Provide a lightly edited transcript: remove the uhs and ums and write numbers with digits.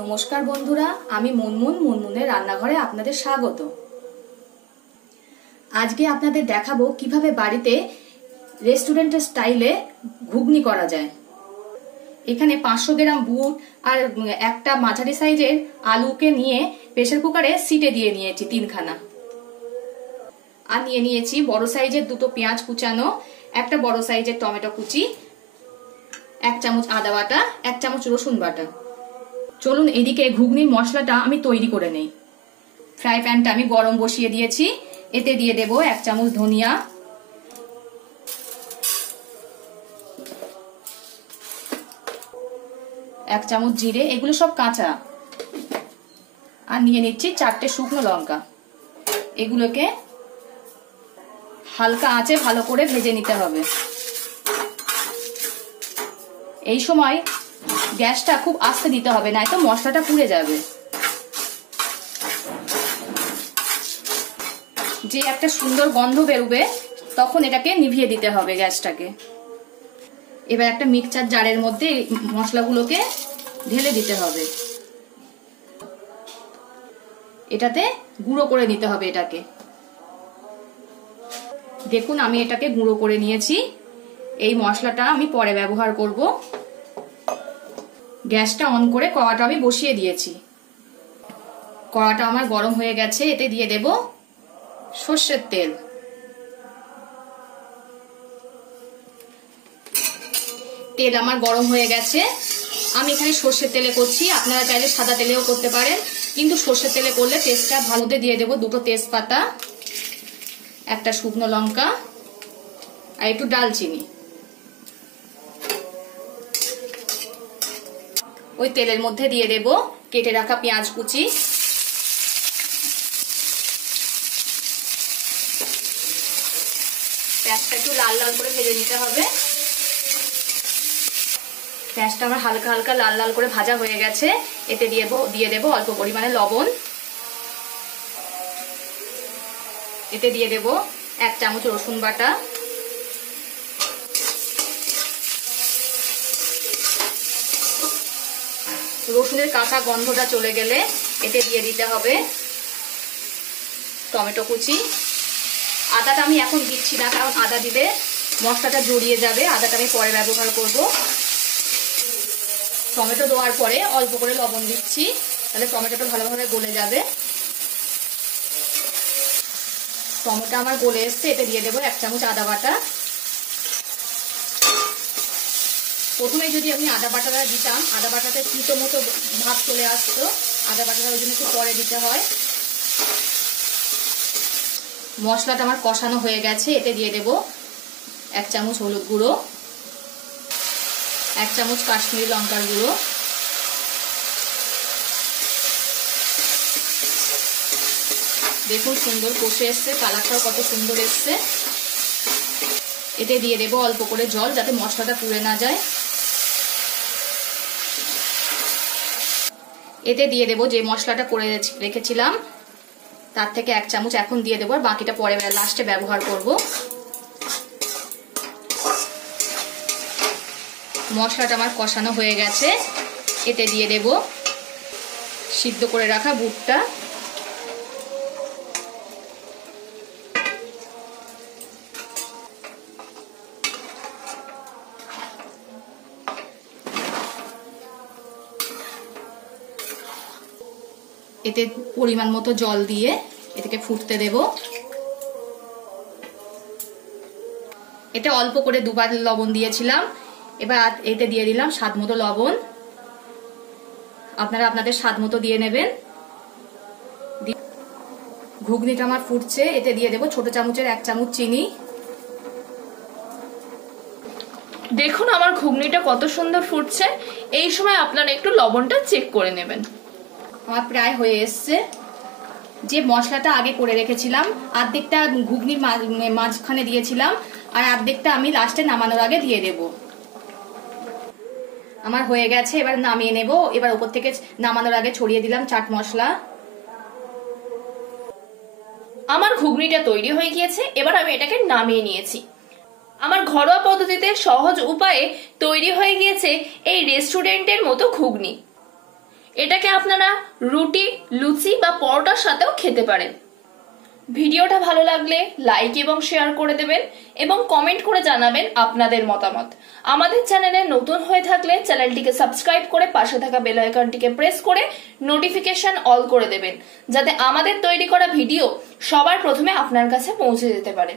নমস্কার বন্ধুরা, আমি মুনমুনের রান্নাঘরে আপনাদের স্বাগত। আজকে আপনাদের দেখাবো কিভাবে বাড়িতে রেস্টুরেন্টের স্টাইলে ঘুগনি করা যায়। এখানে 500 গ্রাম বুট আর একটা মাঝারি সাইজের আলুকে নিয়ে প্রেসার কুকারে সিটে দিয়ে নিয়েছি 3খানা। আর নিয়ে নিয়েছি বড় সাইজের 2টো পেঁয়াজ কুচানো, একটা বড় সাইজের টমেটো কুচি, 1 চামচ আদা বাটা, 1 চামচ রসুন বাটা। চলুন এদিকে ঘুগনির মশলাটা আমি তৈরি করে নেই। ফ্রাই প্যানটা আমি গরম বসিয়ে দিয়েছি, এতে দিয়ে দেব 1 চামচ ধনিয়া, 1 চামচ জিরে, এগুলো সব কাঁচা। আর নিয়ে নিচ্ছি 4টে শুকনো লঙ্কা। এগুলোকে হালকা আঁচে ভালো করে ভেজে নিতে হবে। এই সময় গ্যাসটা খুব আস্তে দিতে হবে, নয়তো মশলাটা পুড়ে যাবে। যে একটা সুন্দর গন্ধ বেরোবে তখন এটাকে নিভিয়ে দিতে হবে গ্যাসটাকে। এবার একটা মিক্সচার জারের মধ্যে মশলাগুলোকে ঢেলে দিতে হবে। এটাতে গুঁড়ো করে নিতে হবে এটাকে। দেখুন আমি এটাকে গুঁড়ো করে নিয়েছি। এই মশলাটা আমি পরে ব্যবহার করব। গ্যাসটা অন করে কড়াটা আমি বসিয়ে দিয়েছি। কড়াটা আমার গরম হয়ে গেছে, এতে দিয়ে দেব সর্ষের তেল। তেল আমার গরম হয়ে গেছে। আমি এখানে সর্ষের তেলে করছি, আপনারা চাইলে সাদা তেলেও করতে পারেন, কিন্তু সর্ষের তেলে করলে টেস্টটা ভালোতে। দিয়ে দেব 2টো তেজপাতা, একটা শুকনো লঙ্কা আর একটু ডালচিনি। ওই তেলের মধ্যে দিয়ে দেব কেটে রাখা পেঁয়াজ কুচি, পেঁয়াজটা একটু লাল লাল করে ভেজে নিতে হবে। পেঁয়াজটা আমার হালকা হালকা লাল লাল করে ভাজা হয়ে গেছে। এতে দিয়ে দেব অল্প পরিমাণে লবণ। এতে দিয়ে দেব 1 চামচ রসুন বাটা, রসুনের কাঁচা গন্ধটা চলে গেলে এতে দিয়ে দিতে হবে টমেটো কুচি। আদাটা আমি এখন দিচ্ছি না, কারণ আদা দিলে মশলাটা জড়িয়ে যাবে। আদাটা আমি পরে ব্যবহার করব। টমেটো দেওয়ার পরে অল্প করে লবণ দিচ্ছি, তাহলে টমেটোটা ভালোভাবে গলে যাবে। টমেটো আমার গলে এসছে, এতে দিয়ে দেবো 1 চামচ আদা বাটা। প্রথমে যদি আমি আদা বাটাটা দিতাম, আদা বাটাতে তিতো মতো ভাব চলে আসতো। আদা বাটাটা ওই জন্য একটু পরে দিতে হয়। মশলাটা আমার কষানো হয়ে গেছে, এতে দিয়ে দেব 1 চামচ হলুদ গুঁড়ো, 1 চামচ কাশ্মীরি লঙ্কার গুঁড়ো, দেখুন সুন্দর কষে এসছে, কালারটাও কত সুন্দর এসছে। এতে দিয়ে দেব অল্প করে জল, যাতে মশলাটা পুড়ে না যায়। এতে দিয়ে দেব যে মশলাটা করে রেখেছিলাম তার থেকে 1 চামচ এখন দিয়ে দেবো, আর বাকিটা পরে লাস্টে ব্যবহার করব। মশলাটা আমার কষানো হয়ে গেছে, এতে দিয়ে দেব সিদ্ধ করে রাখা বুটটা। এতে পরিমাণ মতো জল দিয়ে এটাকে ফুটতে দেব। এটা অল্প করে 2বার লবণ দিয়েছিলাম, এবার এতে দিয়ে দিলাম স্বাদ মতো লবণ। আপনারা আপনাদের স্বাদ মতো দিয়ে নেবেন। ঘুগনিটা আমার ফুটছে, এতে দিয়ে দেব ছোট চামচের 1 চামচ চিনি। দেখুন আমার ঘুগনিটা কত সুন্দর ফুটছে। এই সময় আপনারা একটু লবণটা চেক করে নেবেন। আমার প্রায় হয়ে এসছে। যে মশলাটা আগে করে রেখেছিলাম, অর্ধেকটা ঘুগনির মাঝখানে দিয়েছিলাম, আর অর্ধেকটা আমি লাস্টে নামানোর আগে দিয়ে দেব। আমার হয়ে গেছে, এবার নামিয়ে নেব। এবার উপর থেকে নামানোর আগে ছড়িয়ে দিলাম চাট মশলা। আমার ঘুগনিটা তৈরি হয়ে গিয়েছে, এবার আমি এটাকে নামিয়ে নিয়েছি। আমার ঘরোয়া পদ্ধতিতে সহজ উপায়ে তৈরি হয়ে গিয়েছে এই রেস্টুরেন্টের মতো ঘুগনি। এটাকে আপনারা রুটি, লুচি বা পরোটার সাথেও খেতে পারেন। ভিডিওটা ভালো লাগলে লাইক এবং শেয়ার করে দেবেন এবং কমেন্ট করে জানাবেন আপনাদের মতামত। আমাদের চ্যানেলে নতুন হয়ে থাকলে চ্যানেলটিকে সাবস্ক্রাইব করে পাশে থাকা বেল আইকনটিকে প্রেস করে নোটিফিকেশন অল করে দেবেন, যাতে আমাদের তৈরি করা ভিডিও সবার প্রথমে আপনার কাছে পৌঁছে যেতে পারে।